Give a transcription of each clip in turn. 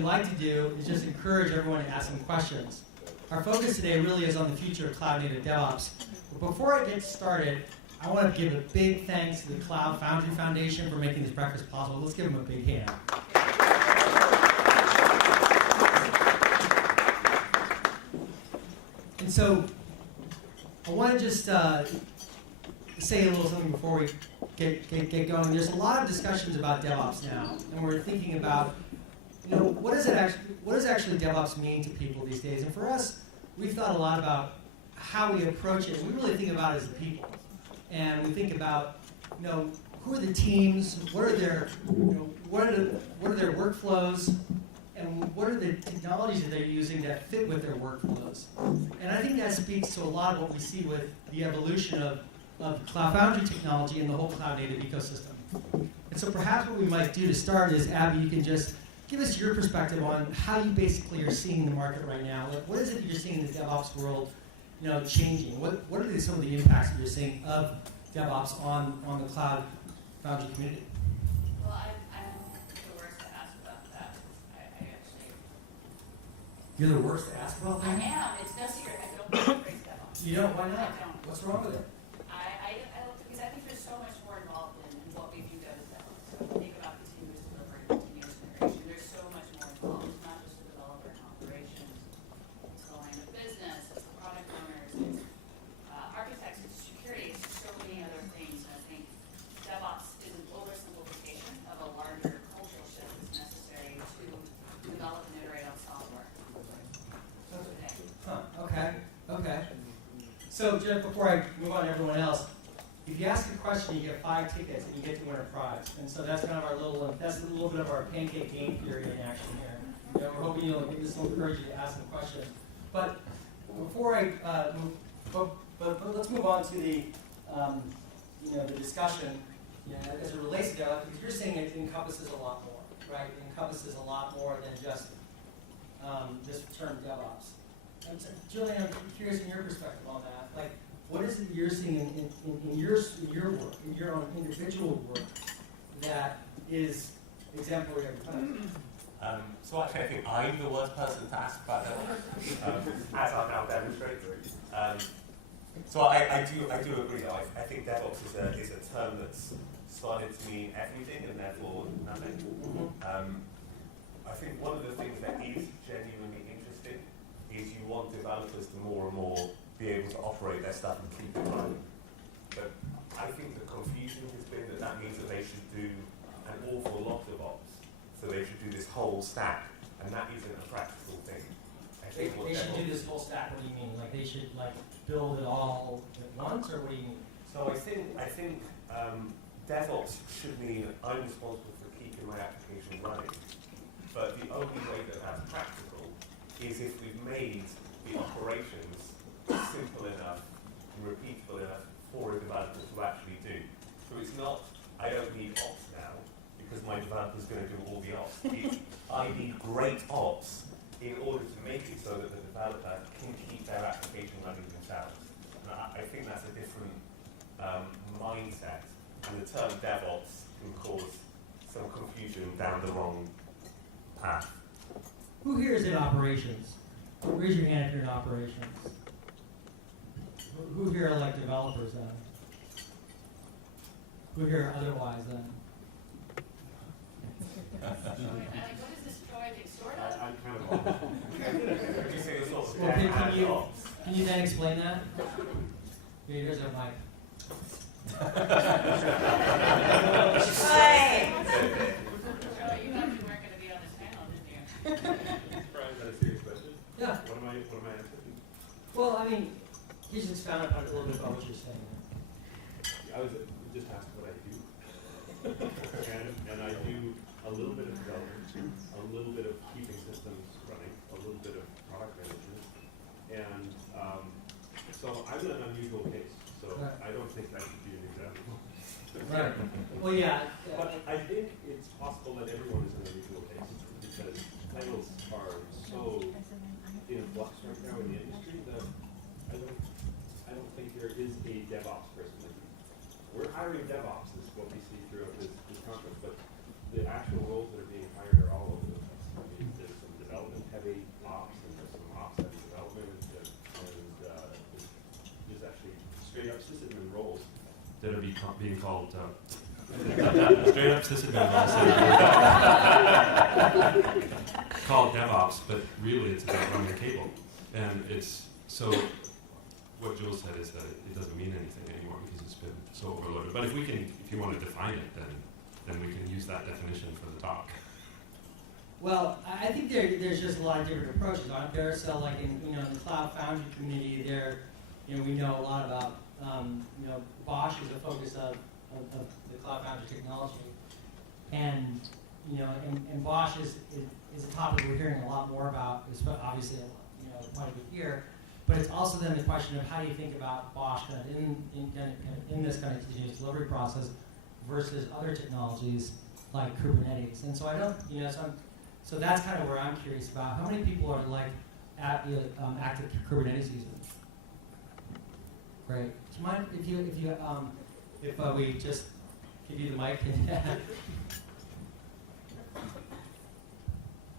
we like to do is just encourage everyone to ask some questions. Our focus today really is on the future of cloud-native DevOps. But before I get started, I want to give a big thanks to the Cloud Foundry Foundation for making this breakfast possible. Let's give them a big hand. And so I want to just say a little something before we get going. There's a lot of discussions about DevOps now, and we're thinking about, what does actually DevOps mean to people these days? And for us, we've thought a lot about how we approach it. We really think about it as the people, and we think about, who are the teams? What are their, what are their workflows? And what are the technologies that they're using that fit with their workflows? And I think that speaks to a lot of what we see with the evolution of Cloud Foundry technology and the whole cloud-native ecosystem. And so perhaps what we might do to start is, Abby, you can just give us your perspective on how you basically are seeing the market right now. What is it that you're seeing in the DevOps world, changing? What are some of the impacts that you're seeing of DevOps on the Cloud Foundry community? Well, I'm the worst to ask about that. I actually... You're the worst to ask about that? I am. It's no secret. I don't embrace DevOps. You don't? Why not? I don't. What's wrong with it? Because I think there's so much more involved in what we view as DevOps. So if you think about continuous delivery, continuous integration, there's so much more involved. It's not just the developer and operations. It's the line of business. It's the product owners. It's architects. It's security. It's so many other things. And I think DevOps is an oversimplification of a larger cultural shift that's necessary to develop and iterate on software. Huh, okay. So just before I move on to everyone else, if you ask a question, you get 5 tickets and you get to win a prize. And so that's kind of our that's a little bit of our pancake game theory in action here. We're hoping this will encourage you to ask some questions. But before I but let's move on to the the discussion as it relates to DevOps, because you're saying it encompasses a lot more, right? It encompasses a lot more than just this term DevOps. And so, Julian, I'm curious in your perspective on that. Like, what is it you're seeing in your work, in your own individual work, that is exemplary of the time? So actually, I think I'm the worst person to ask about DevOps, as I've now demonstrated. So I do agree. I think DevOps is a term that's started to mean everything and therefore nothing. I think one of the things that is genuinely interesting is you want developers to more and more be able to operate their stuff and keep it running. But I think the confusion has been that means that they should do an awful lot of ops. So they should do this whole stack, and that isn't a practical thing. They should do this whole stack. What do you mean? Like they should build it all at once, or what do you mean? So I think DevOps should mean I'm responsible for keeping my application running. But the only way that that's practical is if we've made the operations simple enough and repeatable enough for a developer to actually do. So it's not, I don't need ops now because my developer's going to do all the ops. I need great ops in order to make it so that the developer can keep their application running themselves. And I think that's a different mindset, and the term DevOps can cause some confusion down the wrong path. Who here is in operations? Raise your hand if you're in operations. Who here are like developers then? Who here are otherwise then? What is this joy being sort of? I'm kind of Would you say it's also Well, DevOps? can you then explain that? Here, here's our mic. Right. So you actually weren't going to be on this panel, did you? surprised at a serious question. Yeah. What am I answering? Well, I mean, you just expound on a little bit about what you're saying. I was just asked what I do. and I do a little bit of development, a little bit of keeping systems running, a little bit of product management, and so I'm an unusual case. So right. I don't think that should be an example. Right. Well, yeah. But I think it's possible that everyone is an unusual case because titles are so in flux right now in the industry that I don't think there is a DevOps person. We're hiring DevOps is what we see throughout this conference, but the actual roles that are being hired are all over the place. I mean, there's heavy ops, and there's some ops heavy development, and there's actually straight up sysadmin roles that are being called straight up sysadmin roles called DevOps, but really it's about running a cable. And it's so what Jules said is that it doesn't mean anything anymore because it's been so overloaded. But if you want to define it, then we can use that definition for the talk. Well, I think there's just a lot of different approaches, aren't there? So, like in the Cloud Foundry community, we know a lot about Bosch is a focus of the Cloud Foundry technology, and and Bosch is a topic we're hearing a lot more about. It's obviously quite a bit here, but it's also then the question of how do you think about Bosch kind of in this kind of continuous delivery process versus other technologies like Kubernetes. And so I don't, so that's kind of where I'm curious about how many people are like active Kubernetes users. Great. Do you mind if we just give you the mic?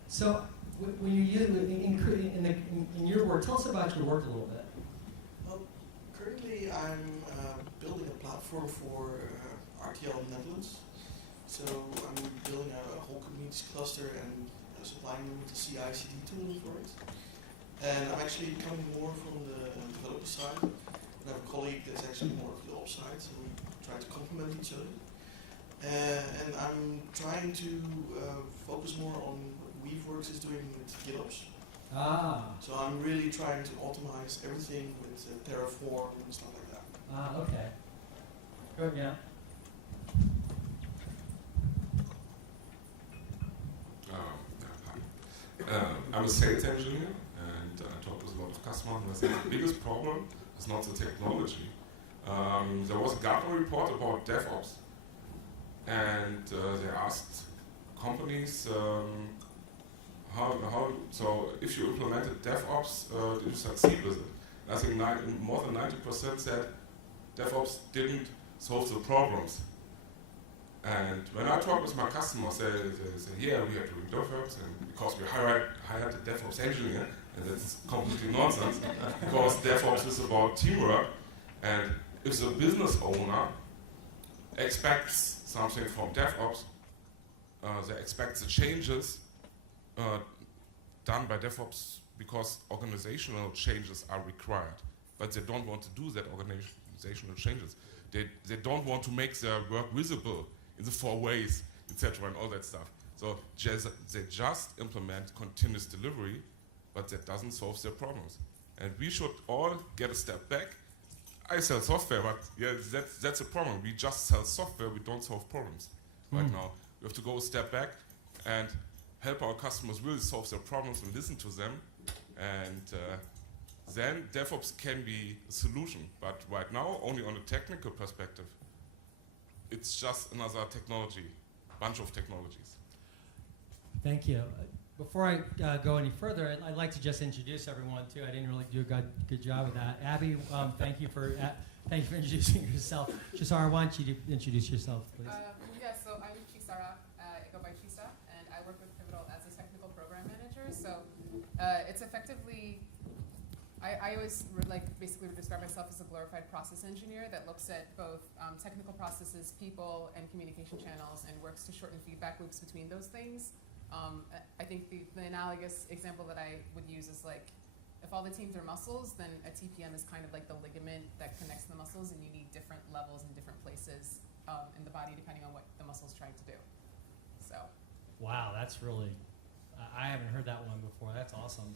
So when you use in your work, tell us about your work a little bit. Well, currently I'm building a platform for RTL in the Netherlands. So I'm building a whole Kubernetes cluster and supplying them with the CI/CD tooling for it. And I'm actually coming more from the developer side. I have a colleague that's actually more of the ops side, so we try to complement each other. And I'm trying to focus more on what Weaveworks is doing with GitOps. So I'm really trying to optimize everything with Terraform and stuff like that. Okay. Good, yeah. I'm a sales engineer, and I talk with a lot of customers, and I think the biggest problem is not the technology. There was a Gartner report about DevOps, and they asked companies so if you implemented DevOps, did you succeed with it? I think more than 90% said DevOps didn't solve the problems. And when I talk with my customers, they say, yeah, we are doing DevOps, and because we hired a DevOps engineer, and that's completely nonsense, because DevOps is about teamwork, and if the business owner expects something from DevOps, they expect the changes done by DevOps because organizational changes are required, but they don't want to do that organizational changes. They don't want to make their work visible in the 4 ways, etc., and all that stuff. So they just implement continuous delivery, but that doesn't solve their problems. And we should all get a step back. I sell software, but yeah, that's a problem. We just sell software, we don't solve problems right now. We have to go a step back and help our customers really solve their problems and listen to them. And then DevOps can be a solution. But right now, only on a technical perspective, it's just another technology, bunch of technologies. Thank you. Before I go any further, I'd like to just introduce everyone too. I didn't really do a good job with that. Abby, thank you for introducing yourself. Chisara, why don't you introduce yourself, please? So I'm Chisara. I go by Chisa, and I work with Pivotal as a technical program manager. So it's effectively, I always basically describe myself as a glorified process engineer that looks at both technical processes, people, and communication channels, and works to shorten feedback loops between those things. I think the analogous example that I would use is if all the teams are muscles, then a TPM is kind of like the ligament that connects the muscles, and you need different levels in different places in the body depending on what the muscle's trying to do. So. Wow, that's really, I haven't heard that one before. That's awesome.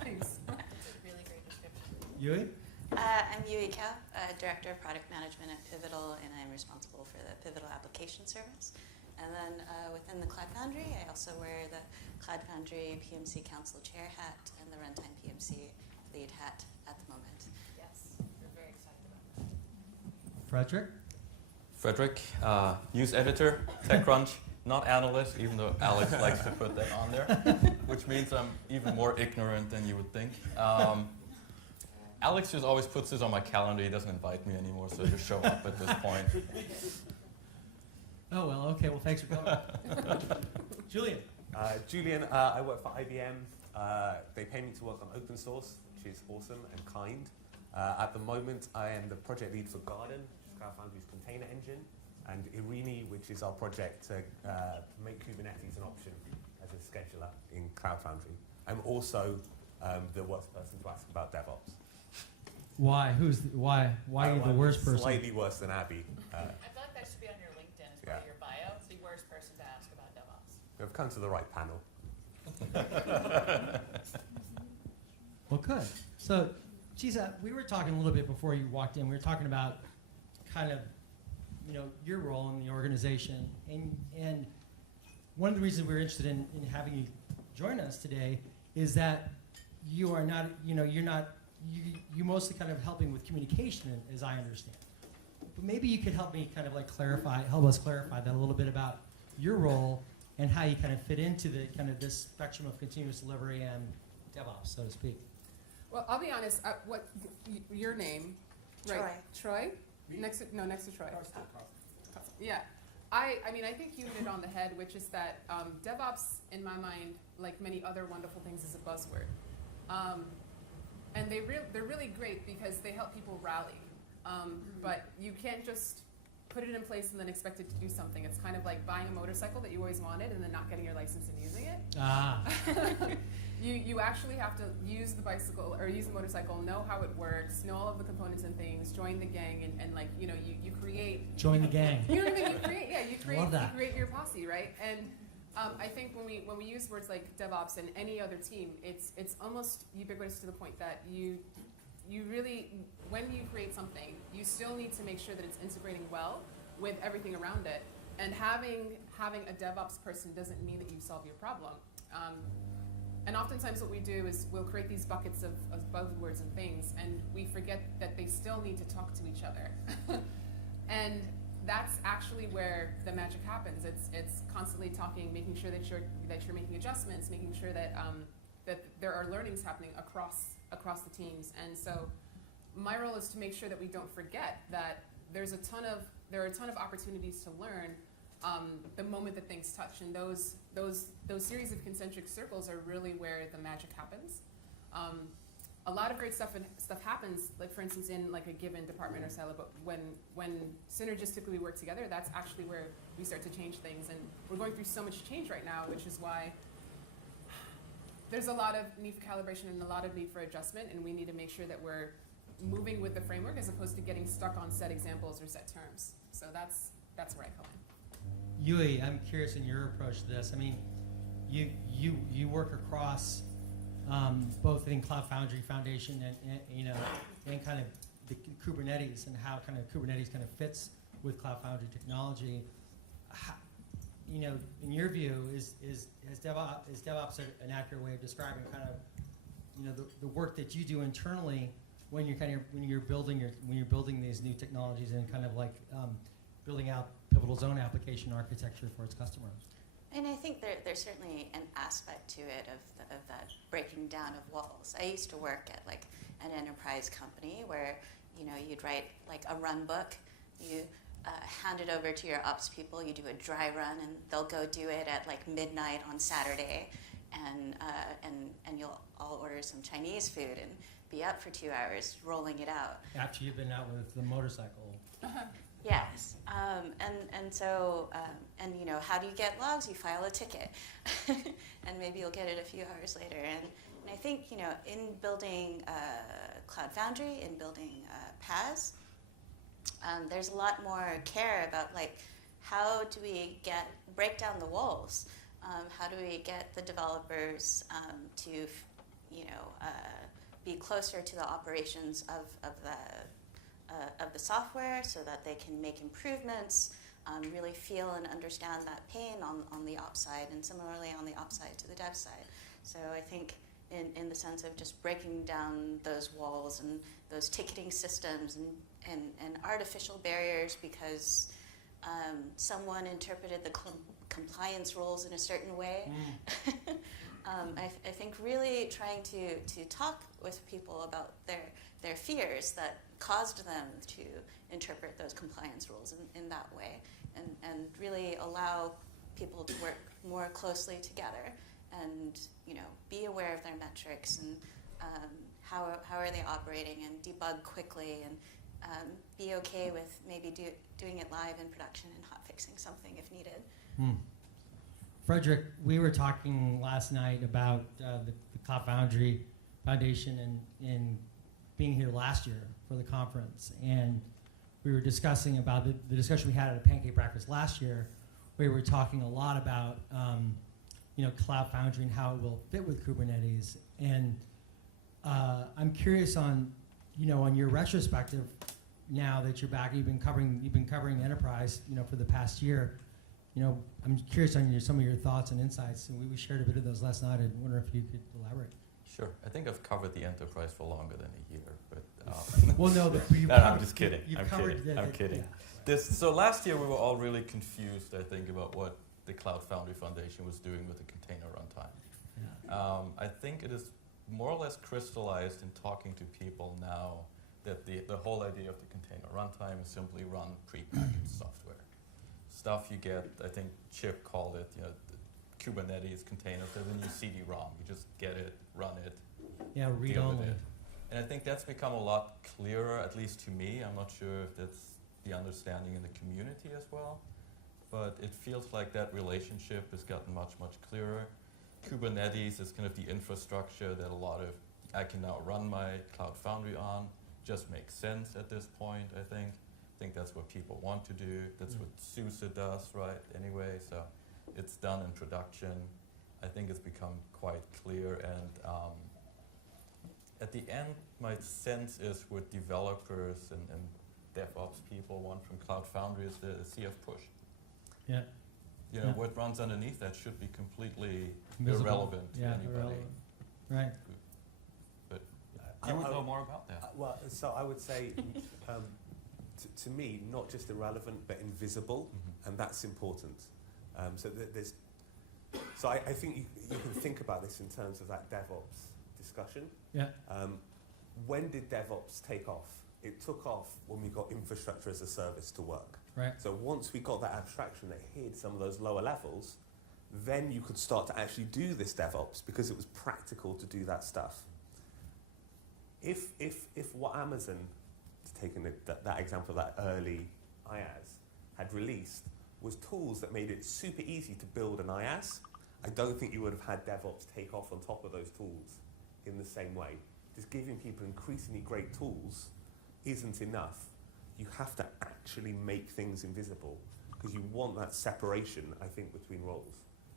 Thanks. It's a really great description. Yui? I'm Yui Kao, Director of Product Management at Pivotal, and I'm responsible for the Pivotal Application Service. And then within the Cloud Foundry, I also wear the Cloud Foundry PMC Council Chair hat and the Runtime PMC Lead hat at the moment. Yes, we're very excited about that. Frederick? Frederick, news editor, TechCrunch, not analyst, even though Alex likes to put that on there, which means I'm even more ignorant than you would think. Alex just always puts this on my calendar. He doesn't invite me anymore, so just show up at this point. Oh, well, okay. Well, thanks for coming. Julian. Julian, I work for IBM. They pay me to work on open source, which is awesome and kind. At the moment, I am the project lead for Garden, which is Cloud Foundry's container engine, and Irini, which is our project to make Kubernetes an option as a scheduler in Cloud Foundry. I'm also the worst person to ask about DevOps. Why? Why are you the I'm worst person? Slightly worse than Abby. I feel like that should be on your LinkedIn as part of your bio. It's the worst person to ask about DevOps. We've come to the right panel. Well, good. So, Chisa, we were talking a little bit before you walked in. We were talking about kind of, your role in the organization, and one of the reasons we're interested in having you join us today is that you are not, you mostly kind of helping with communication, as I understand. But maybe you could help me kind of help us clarify that a little bit about your role and how you kind of fit into the kind of this spectrum of continuous delivery and DevOps, so to speak. Well, I'll be honest. Your name, right? Troy. Next to Troy. Yeah. I mean, I think you hit it on the head, which is that DevOps, in my mind, like many other wonderful things, is a buzzword. And they're really great because they help people rally. But you can't just put it in place and then expect it to do something. It's kind of like buying a motorcycle that you always wanted and then not getting your license and using it. Ah. You actually have to use the bicycle or use the motorcycle, know how it works, know all of the components and things, join the gang, and like, you create. Join the gang. You know what I mean? You create your posse, right? And I think when we use words like DevOps and any other team, it's almost ubiquitous to the point that you really, when you create something, you still need to make sure that it's integrating well with everything around it. And having a DevOps person doesn't mean that you solve your problem. And oftentimes what we do is we'll create these buckets of buzzwords and things, and we forget that they still need to talk to each other. And that's actually where the magic happens. It's constantly talking, making sure that you're making adjustments, making sure that that there are learnings happening across the teams. And so my role is to make sure that we don't forget that there are a ton of opportunities to learn the moment that things touch, and those series of concentric circles are really where the magic happens. A lot of great stuff happens, like for instance in like a given department or silo, but when synergistically we work together, that's actually where we start to change things. And we're going through so much change right now, which is why there's a lot of need for calibration and a lot of need for adjustment, and we need to make sure that we're moving with the framework as opposed to getting stuck on set examples or set terms. So that's where I come in. Yui, I'm curious in your approach to this. I mean, you work across both in Cloud Foundry Foundation and kind of the Kubernetes and how kind of Kubernetes kind of fits with Cloud Foundry technology. How, in your view, is DevOps an accurate way of describing kind of the work that you do internally when you're building these new technologies and kind of like building out pivotal zone application architecture for its customers? And I think there's certainly an aspect to it of that breaking down of walls. I used to work at like an enterprise company where you'd write like a run book, you hand it over to your ops people, you do a dry run, and they'll go do it at like midnight on Saturday, and you'll all order some Chinese food and be up for 2 hours rolling it out. After you've been out with the motorcycle. Yes, and so how do you get logs? You file a ticket, and maybe you'll get it a few hours later. And I think in building Cloud Foundry, in building PaaS, there's a lot more care about like how do we break down the walls? How do we get the developers to be closer to the operations of the software so that they can make improvements, really feel and understand that pain on the ops side, and similarly on the ops side to the dev side. So I think in the sense of just breaking down those walls and those ticketing systems and artificial barriers because someone interpreted the compliance rules in a certain way. I think really trying to talk with people about their fears that caused them to interpret those compliance rules in that way, and really allow people to work more closely together and, you know, be aware of their metrics and how are they operating, and debug quickly, and be okay with maybe doing it live in production and hot fixing something if needed. Frederick, we were talking last night about the Cloud Foundry Foundation and being here last year for the conference, and we were discussing about the discussion we had at a pancake breakfast last year. We were talking a lot about you know, Cloud Foundry and how it will fit with Kubernetes, and I'm curious on, you know, on your retrospective now that you're back. You've been covering enterprise, you know, for the past year. You know, I'm curious on some of your thoughts and insights, and we shared a bit of those last night. I wonder if you could elaborate. Sure. I think I've covered the enterprise for longer than a year, but Well, no, no, I'm just kidding. I'm kidding. So last year we were all really confused, I think, about what the Cloud Foundry Foundation was doing with the container runtime. Yeah. I think it is more or less crystallized in talking to people now that the whole idea of the container runtime is simply run prepackaged software. Stuff you get, I think Chip called it, you know, Kubernetes containers. There's a new CD-ROM. You just get it, run it, Yeah, read deal with only. it. And I think that's become a lot clearer, at least to me. I'm not sure if that's the understanding in the community as well, but it feels like that relationship has gotten much, much clearer. Kubernetes is kind of the infrastructure that I can now run my Cloud Foundry on. Just makes sense at this point, I think. I think that's what people want to do. That's what SUSE does, right, anyway. So it's done in production. I think it's become quite clear. And at the end, my sense is with developers and DevOps people, one from Cloud Foundry is the CF push. Yeah. You know, Yeah. what runs underneath that should be completely Invisible. irrelevant to Yeah, anybody. irrelevant. Right. But you would know more about that. Well, so I would say, to me, not just irrelevant, but invisible, and that's important. So I think you can think about this in terms of that DevOps discussion. Yeah. When did DevOps take off? It took off when we got infrastructure as a service to work. Right. So once we got that abstraction that hid some of those lower levels, then you could start to actually do this DevOps because it was practical to do that stuff. If what Amazon, taking that example of that early IaaS, had released was tools that made it super easy to build an IaaS, I don't think you would have had DevOps take off on top of those tools in the same way. Just giving people increasingly great tools isn't enough. You have to actually make things invisible because you want that separation, I think, between roles.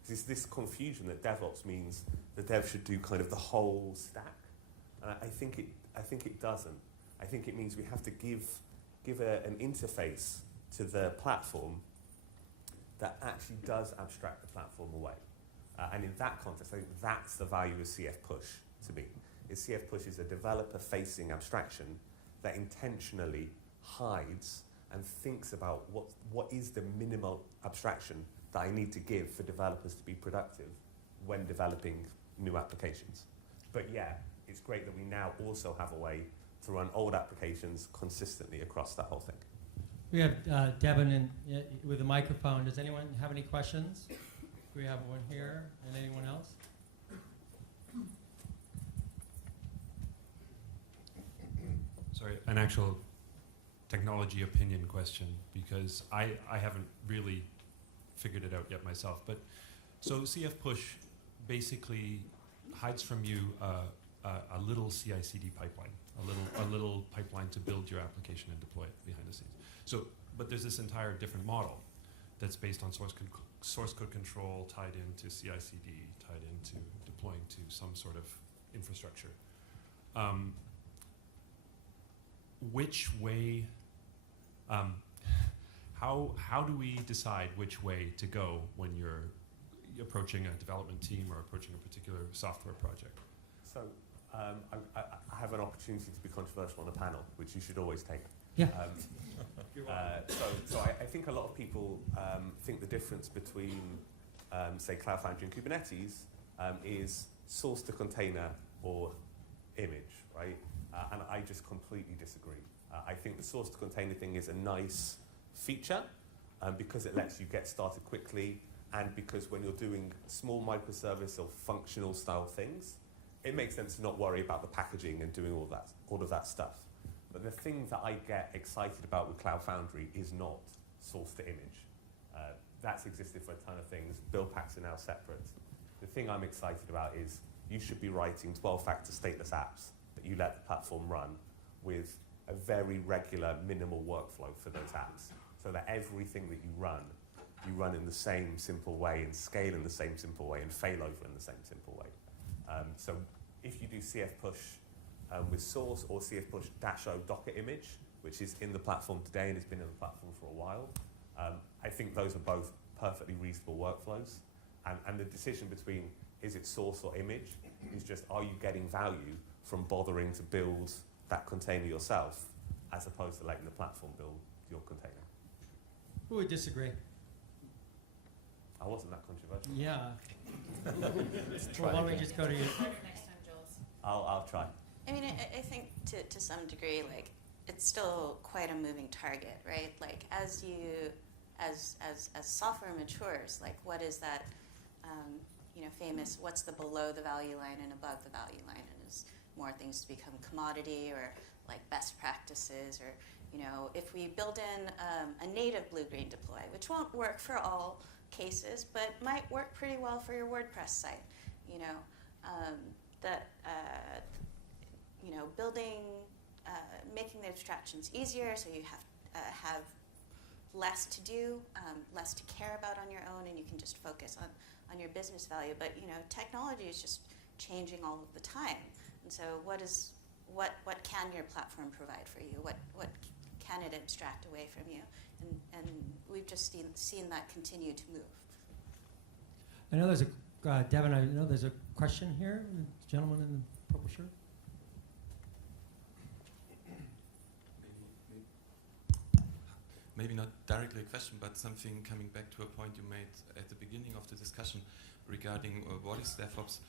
There's this confusion that DevOps means the dev should do kind of the whole stack. And I think it doesn't. I think it means we have to give an interface to the platform that actually does abstract the platform away. And in that context, I think that's the value of CF Push to me. CF Push is a developer-facing abstraction that intentionally hides and thinks about what is the minimal abstraction that I need to give for developers to be productive when developing new applications. But yeah, it's great that we now also have a way to run old applications consistently across that whole thing. We have Devin with a microphone. Does anyone have any questions? We have one here, and anyone else? Sorry, an actual technology opinion question, because I haven't really figured it out yet myself. But so CF Push basically hides from you a little CI/CD pipeline, a little pipeline to build your application and deploy it behind the scenes. So, but there's this entire different model that's based on source code control, tied into CI/CD, tied into deploying to some sort of infrastructure. Which way? How do we decide which way to go when you're approaching a development team or approaching a particular software project? So I have an opportunity to be controversial on a panel, which you should always take. Yeah. So I think a lot of people think the difference between, say, Cloud Foundry and Kubernetes is source to container or image, right? And I just completely disagree. I think the source to container thing is a nice feature because it lets you get started quickly. and because when you're doing small microservice or functional style things, it makes sense to not worry about the packaging and doing all of that stuff. But the thing that I get excited about with Cloud Foundry is not source to image. That's existed for a ton of things. Build packs are now separate. The thing I'm excited about is you should be writing 12-factor stateless apps that you let the platform run with a very regular minimal workflow for those apps, so that everything that you run in the same simple way and scale in the same simple way and fail over in the same simple way. So if you do CF push with source or CF push -o Docker image, which is in the platform today and has been in the platform for a while, I think those are both perfectly reasonable workflows. And the decision between is it source or image is just, are you getting value from bothering to build that container yourself as opposed to letting the platform build your container? Who would disagree? I wasn't that controversial. Yeah. Let's Well, try why don't we again. just go to you? Next time, Jules. I'll try. I mean, I think to some degree, like, it's still quite a moving target, right? Like, as software matures, like, what is that, famous, what's the below the value line and above the value line? And as more things become commodity or, like, best practices, or, if we build in a native blue-green deploy, which won't work for all cases, but might work pretty well for your WordPress site, building, making the abstractions easier so you have less to do, less to care about on your own, and you can just focus on your business value. But technology is just changing all of the time, and so what can your platform provide for you? What can it abstract away from you? And we've just seen that continue to move. I know there's a, Devin, I know there's a question here. The gentleman in the purple shirt. Maybe not directly a question, but something coming back to a point you made at the beginning of the discussion regarding what is DevOps.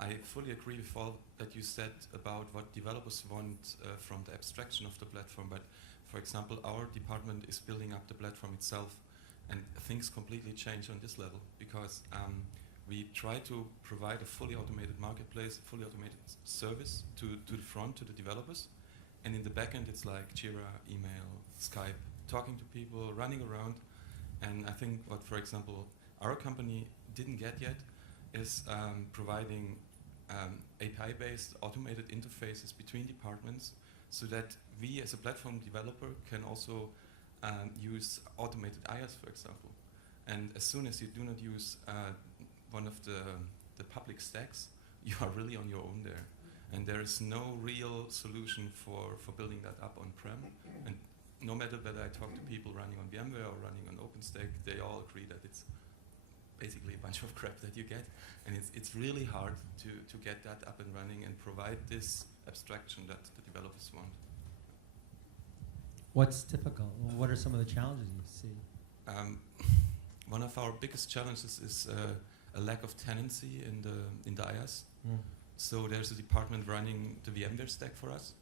I fully agree with all that you said about what developers want from the abstraction of the platform, but for example, our department is building up the platform itself, and things completely change on this level because we try to provide a fully automated marketplace, fully automated service to the front, to the developers, and in the back end it's like Jira, email, Skype, talking to people, running around. And I think what, for example, our company didn't get yet is providing API-based automated interfaces between departments so that we as a platform developer can also use automated IaaS, for example. And as soon as you do not use one of the public stacks, you are really on your own there. And there is no real solution for building that up on-prem. And no matter whether I talk to people running on VMware or running on OpenStack, they all agree that it's basically a bunch of crap that you get. And it's really hard to get that up and running and provide this abstraction that the developers want. What's typical? What are some of the challenges you see? One of our biggest challenges is a lack of tenancy in the IaaS. Mm. So there's a department running the VMware stack for us.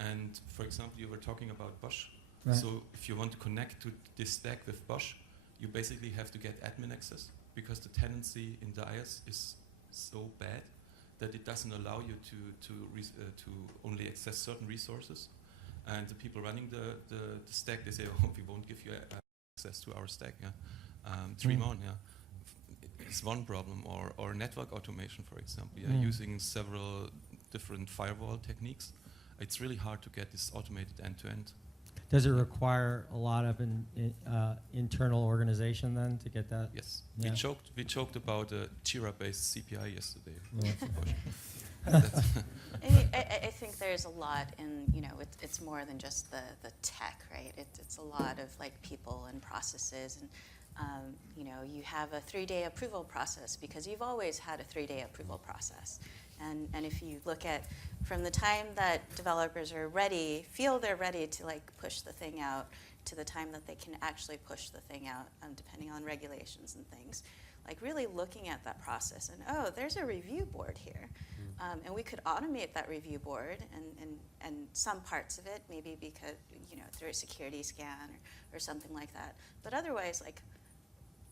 And for example, you were talking about Bosch. Right. So if you want to connect to this stack with Bosch, you basically have to get admin access because the tenancy in the IaaS is so bad that it doesn't allow you to only access certain resources. And the people running the stack, they say, oh, we won't give you access to our stack. Yeah. Dream on, yeah. It's one problem. Or network automation, for example. Yeah, using several different firewall techniques. It's really hard to get this automated end-to-end. Does it require a lot of internal organization then to get that? Yes. Yeah. We joked about a Jira-based CPI yesterday. I think there's a lot in, it's more than just the tech, right? It's a lot of like people and processes, and you have a 3-day approval process because you've always had a 3-day approval process. And if you look at from the time that developers are ready, feel they're ready to like push the thing out, to the time that they can actually push the thing out, depending on regulations and things, like really looking at that process and, oh, there's a review board here. And we could automate that review board and some parts of it, maybe because, through a security scan or something like that. But otherwise, like,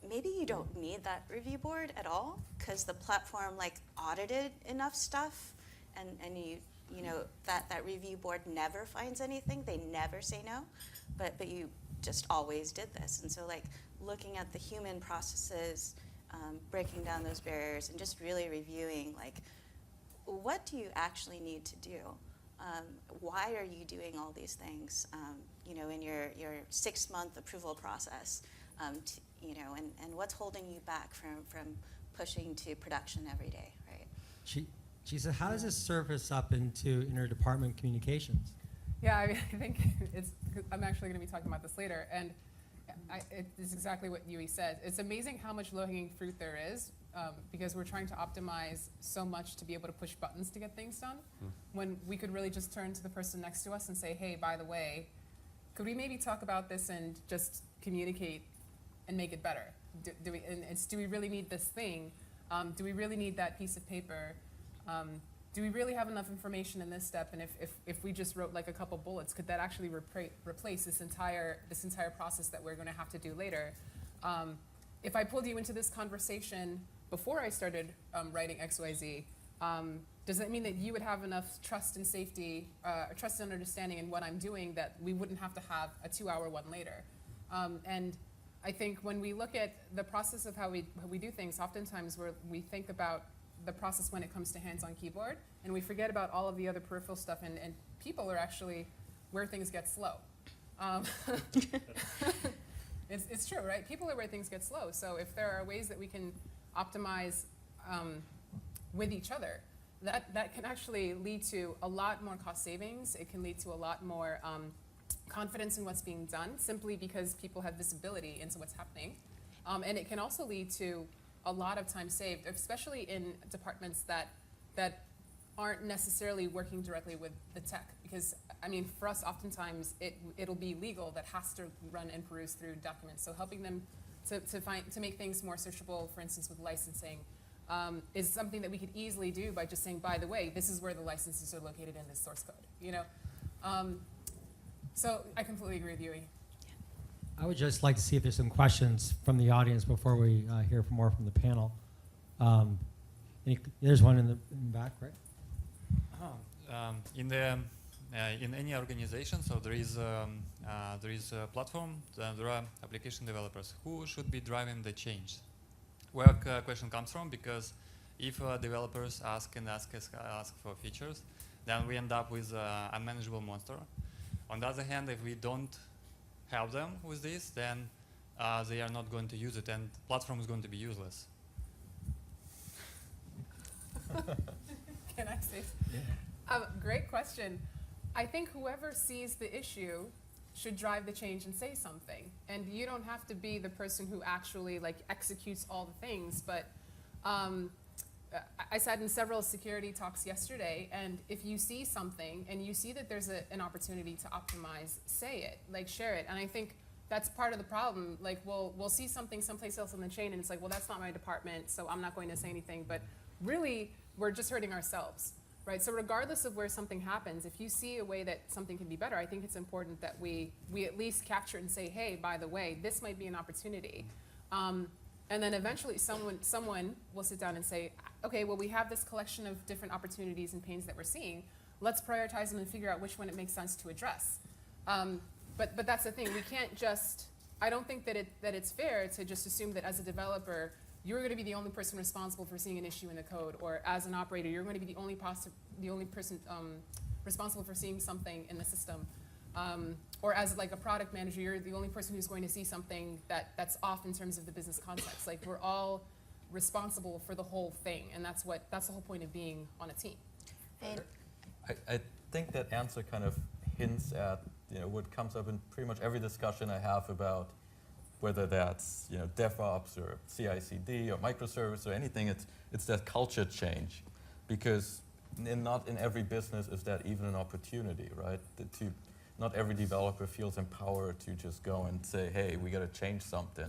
maybe you don't need that review board at all because the platform like audited enough stuff, and you know that review board never finds anything. They never say no, but you just always did this. And so like looking at the human processes, breaking down those barriers, and just really reviewing like what do you actually need to do. Why are you doing all these things, you know, in your 6-month approval process, you know, and what's holding you back from pushing to production every day, right? She said, how does this surface up into interdepartment communications? Yeah, I mean, I think I'm actually going to be talking about this later, and it's exactly what Yui said. It's amazing how much low-hanging fruit there is, because we're trying to optimize so much to be able to push buttons to get things done, when we could really just turn to the person next to us and say, hey, by the way, could we maybe talk about this and just communicate and make it better? Do we really need this thing? Do we really need that piece of paper? Do we really have enough information in this step? And if we just wrote like a couple bullets, could that actually replace this entire process that we're going to have to do later? If I pulled you into this conversation before I started writing XYZ, does that mean that you would have enough trust and safety, trust and understanding in what I'm doing that we wouldn't have to have a 2-hour one later? And I think when we look at the process of how we do things, oftentimes we think about the process when it comes to hands-on keyboard, and we forget about all of the other peripheral stuff, and people are actually where things get slow. It's true, right? People are where things get slow. So if there are ways that we can optimize with each other, that can actually lead to a lot more cost savings. It can lead to a lot more confidence in what's being done, simply because people have visibility into what's happening. And it can also lead to a lot of time saved, especially in departments that aren't necessarily working directly with the tech. Because, I mean, for us, oftentimes, it'll be legal that has to run and peruse through documents. So helping them to make things more searchable, for instance, with licensing, is something that we could easily do by just saying, by the way, this is where the licenses are located in this source code, you know? So I completely agree with you. I would just like to see if there's some questions from the audience before we hear more from the panel. There's one in the back, right? In any organization, so there is a platform. There are application developers who should be driving the change. Where the question comes from, because if developers ask for features, then we end up with an unmanageable monster. On the other hand, if we don't help them with this, then they are not going to use it, and the platform is going to be useless. Can I say? Yeah. Great question. I think whoever sees the issue should drive the change and say something. And you don't have to be the person who actually like executes all the things, but I sat in several security talks yesterday, and if you see something and you see that there's an opportunity to optimize, say it, like share it. And I think that's part of the problem. Like we'll see something someplace else on the chain, and it's like, well, that's not my department, so I'm not going to say anything. But really, we're just hurting ourselves, right? So regardless of where something happens, if you see a way that something can be better, I think it's important that we at least capture it and say, hey, by the way, this might be an opportunity. And then eventually someone will sit down and say, okay, well, we have this collection of different opportunities and pains that we're seeing. Let's prioritize them and figure out which one it makes sense to address. But that's the thing. We can't just, I don't think that it's fair to just assume that as a developer, you're going to be the only person responsible for seeing an issue in the code, or as an operator, you're going to be the only person responsible for seeing something in the system. Or as like a product manager, you're the only person who's going to see something that's off in terms of the business context. Like we're all responsible for the whole thing, and that's the whole point of being on a team. I think that answer kind of hints at what comes up in pretty much every discussion I have about whether that's DevOps or CI/CD or microservice or anything. It's that culture change, because not in every business is that even an opportunity, right? Not every developer feels empowered to just go and say, hey, we got to change something.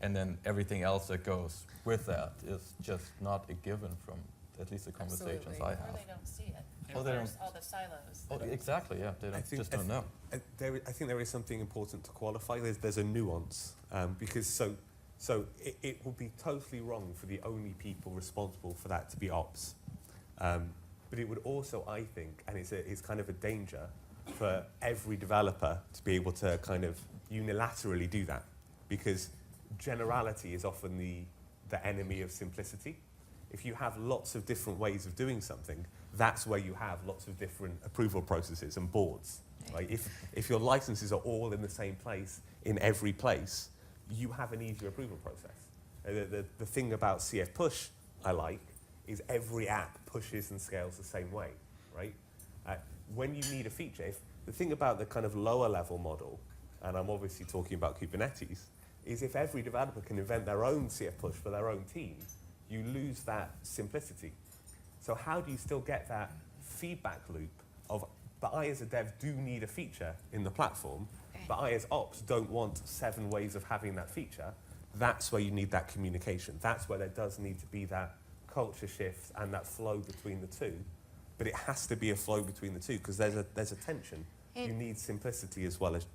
And then everything else that goes with that is just not a given from at least the conversations Absolutely. I have. Or they don't see it. Oh, they don't. All the silos. Oh, exactly, yeah. They just don't know. I think there is something important to qualify. There's a nuance, because So it would be totally wrong for the only people responsible for that to be ops. But it would also, I think, and it's kind of a danger for every developer to be able to kind of unilaterally do that, because generality is often the enemy of simplicity. If you have lots of different ways of doing something, that's where you have lots of different approval processes and boards. Right? If your licenses are all in the same place in every place, you have an easier approval process. The thing about CF Push I like is every app pushes and scales the same way, right? When you need a feature, the thing about the kind of lower level model, and I'm obviously talking about Kubernetes, is if every developer can invent their own CF Push for their own team, you lose that simplicity. So how do you still get that feedback loop of, but I as a dev do need a feature in the platform, but I as ops don't want 7 ways of having that feature? That's where you need that communication. That's where there does need to be that culture shift and that flow between the two. But it has to be a flow between the two, because there's a tension. You need simplicity as well as,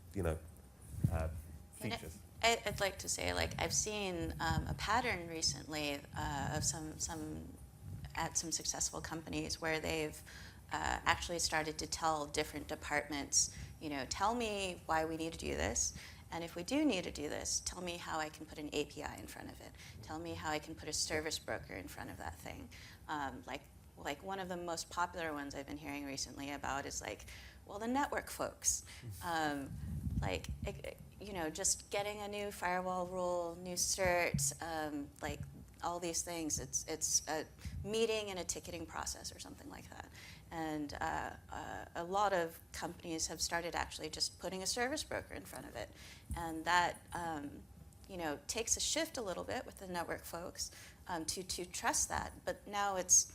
features. I'd like to say, like, I've seen a pattern recently of at some successful companies where they've actually started to tell different departments, tell me why we need to do this, and if we do need to do this, tell me how I can put an API in front of it. Tell me how I can put a service broker in front of that thing. Like one of the most popular ones I've been hearing recently about is the network folks. Just getting a new firewall rule, new cert, all these things. It's a meeting and a ticketing process or something like that. And a lot of companies have started actually just putting a service broker in front of it. And that, takes a shift a little bit with the network folks to trust that. But now it's,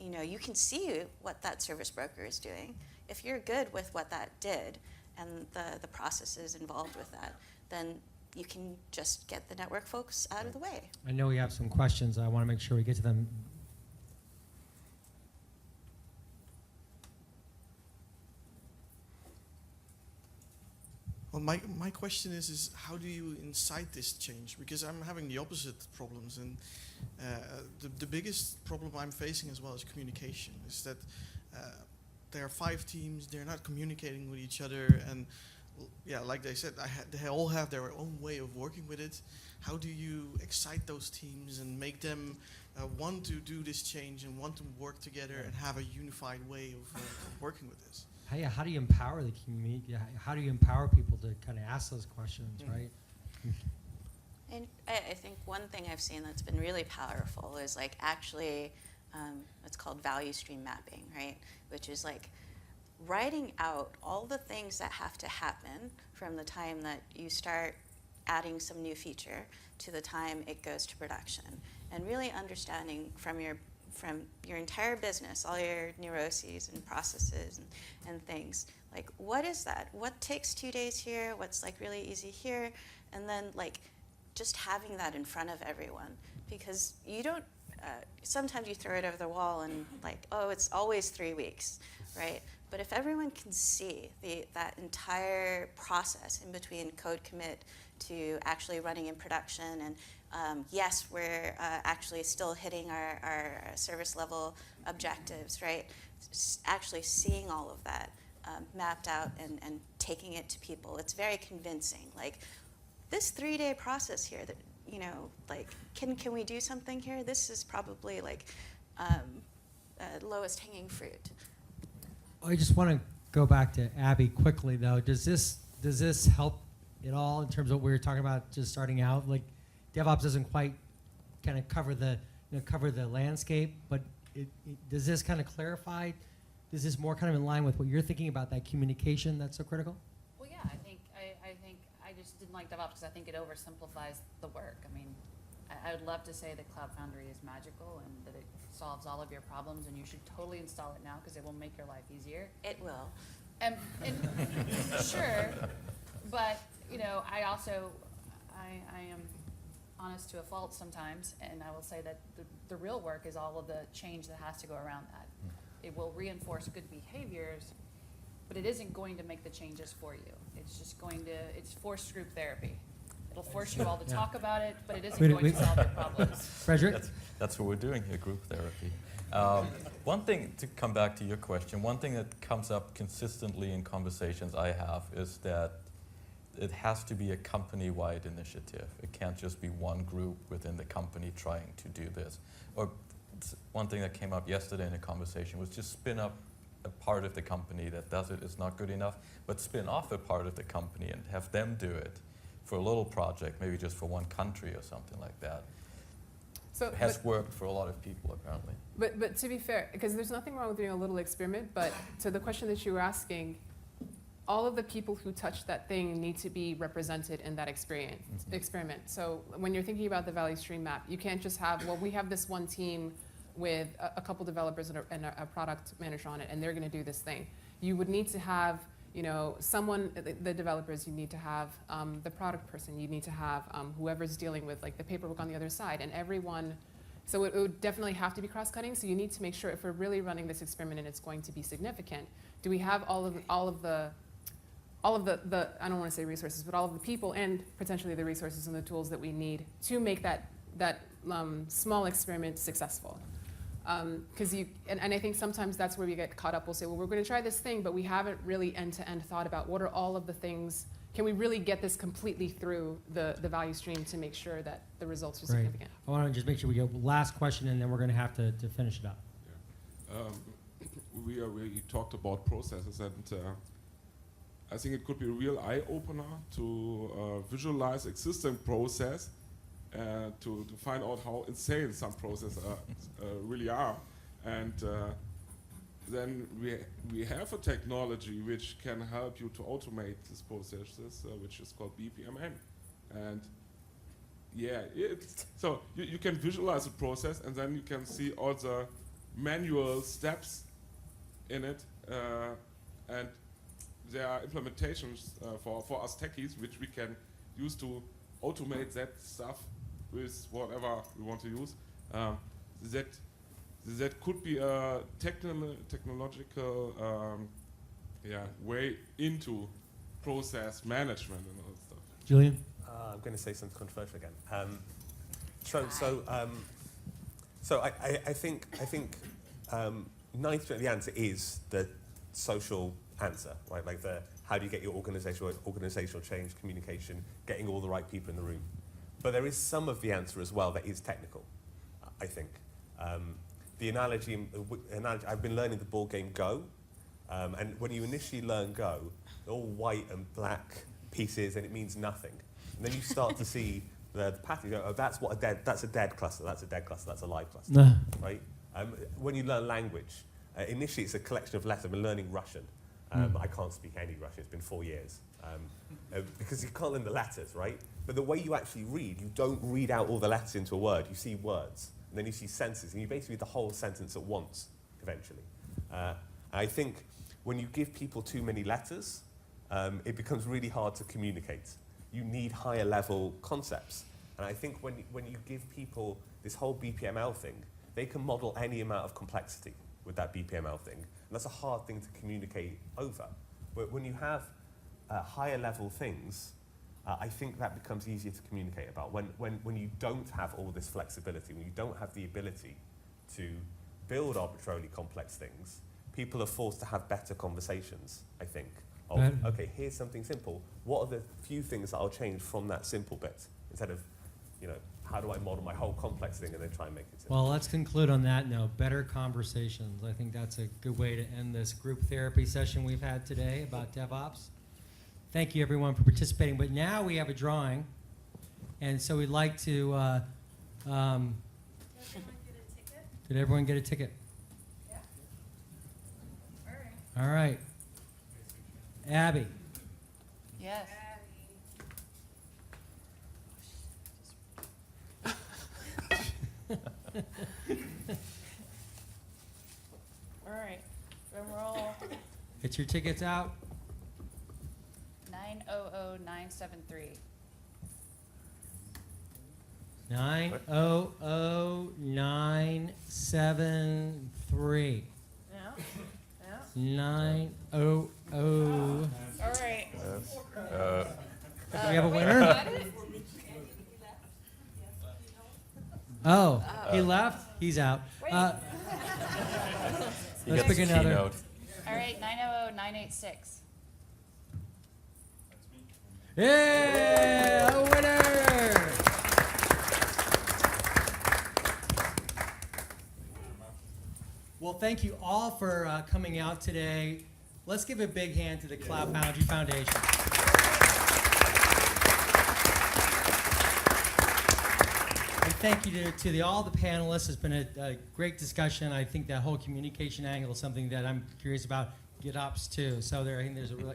you can see what that service broker is doing. If you're good with what that did and the processes involved with that, then you can just get the network folks out of the way. I know we have some questions. I want to make sure we get to them. Well, my question is how do you incite this change? Because I'm having the opposite problems, and the biggest problem I'm facing as well is communication. Is that there are 5 teams, they're not communicating with each other, and like they said, they all have their own way of working with it. How do you excite those teams and make them want to do this change and want to work together and have a unified way of working with this? How do you empower the community? How do you empower people to kind of ask those questions, right? And I think one thing I've seen that's been really powerful is actually, it's called value stream mapping, right? Which is writing out all the things that have to happen from the time that you start adding some new feature to the time it goes to production, and really understanding from your entire business, all your neuroses and processes and things. What is that? What takes 2 days here? What's really easy here? And then just having that in front of everyone, because you don't, sometimes you throw it over the wall and it's always 3 weeks, right? But if everyone can see that entire process in between code commit to actually running in production, and yes, we're actually still hitting our service level objectives, right? Actually seeing all of that mapped out and taking it to people, it's very convincing. This 3-day process here, that can we do something here? This is probably lowest hanging fruit. I just want to go back to Abby quickly, though. Does this help at all in terms of what we were talking about just starting out? DevOps doesn't quite kind of cover the landscape, but does this kind of clarify? Is this more kind of in line with what you're thinking about, that communication that's so critical? Well, yeah, I think I just didn't like DevOps because I think it oversimplifies the work. I mean, I would love to say that Cloud Foundry is magical and that it solves all of your problems, and you should totally install it now because it will make your life easier. It will. And sure, but I also I am honest to a fault sometimes, and I will say that the real work is all of the change that has to go around that. It will reinforce good behaviors, but it isn't going to make the changes for you. It's just it's forced group therapy. It'll force you all to Yeah. talk about it, but it isn't We- going to solve your problems. Frederick? That's what we're doing here, group therapy. One thing, to come back to your question, one thing that comes up consistently in conversations I have is that it has to be a company-wide initiative. It can't just be one group within the company trying to do this. Or one thing that came up yesterday in a conversation was just spin up a part of the company that does it is not good enough, but spin off a part of the company and have them do it for a little project, maybe just for one country or something like that. So, It has worked for a lot of people, apparently. but to be fair, because there's nothing wrong with doing a little experiment, but to the question that you were asking, all of the people who touch that thing need to be represented in that experiment. So when you're thinking about the value stream map, you can't just have, well, we have this one team with a couple developers and a product manager on it, and they're going to do this thing. You would need to have, someone, the developers, you need to have the product person, you need to have whoever's dealing with like the paperwork on the other side, and everyone. So it would definitely have to be cross-cutting. So you need to make sure if we're really running this experiment and it's going to be significant, do we have all of the I don't want to say resources, but all of the people and potentially the resources and the tools that we need to make that small experiment successful. Because and I think sometimes that's where we get caught up. We'll say, well, we're going to try this thing, but we haven't really end-to-end thought about what are all of the things. Can we really get this completely through the value stream to make sure that the results are Great. significant? I want to just make sure we go last question, and then we're going to have to finish it up. We talked about processes, and I think it could be a real eye-opener to visualize existing process, to find out how insane some processes really are. And then we have a technology which can help you to automate these processes, which is called BPMN. And yeah, so you can visualize the process, and then you can see all the manual steps in it, and there are implementations for us techies which we can use to automate that stuff with whatever we want to use. That could be a technological way into process management and all that stuff. Julian? I'm going to say something controversial again. So I think 90% of the answer is the social answer, right? Like how do you get your organizational change, communication, getting all the right people in the room. But there is some of the answer as well that is technical, I think. The analogy, I've been learning the board game Go, and when you initially learn Go, they're all white and black pieces, and it means nothing. And then you start to see the pattern. You go, oh, that's a dead cluster. That's a dead cluster. That's a live cluster, right? When you learn language, initially it's a collection of letters. I've been learning Russian. I can't speak any Russian. It's been 4 years. Because you can't learn the letters, right? But the way you actually read, you don't read out all the letters into a word. You see words, and then you see sentences, and you basically read the whole sentence at once, eventually. I think when you give people too many letters, it becomes really hard to communicate. You need higher level concepts. And I think when you give people this whole BPML thing, they can model any amount of complexity with that BPML thing. And that's a hard thing to communicate over. But when you have higher level things, I think that becomes easier to communicate about. When you don't have all this flexibility, when you don't have the ability to build arbitrarily complex things, people are forced to have better conversations, I think. Okay, here's something simple. What are the few things that I'll change from that simple bit? Instead of, how do I model my whole complex thing and then try and make it simple? Well, let's conclude on that note. Better conversations. I think that's a good way to end this group therapy session we've had today about DevOps. Thank you, everyone, for participating. But now we have a drawing, and so we'd like to. Did everyone get a ticket? Yeah. All right. Abby. Yes. All right. Drum roll. Get your tickets out. 900973. 900973. Yeah. 900. All right. Do we have a winner? Got it? Oh, he left? He's out. He Let's gets pick the another. keynote. All right, 900-986. Yeah, a winner! Well, thank you all for coming out today. Let's give a big hand to the Cloud Foundry Foundation. And thank you to all the panelists. It's been a great discussion. I think that whole communication angle is something that I'm curious about GitOps too. So I think there's a real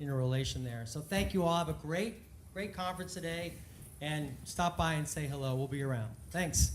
interrelation there. So thank you all. Have a great conference today. And stop by and say hello. We'll be around. Thanks.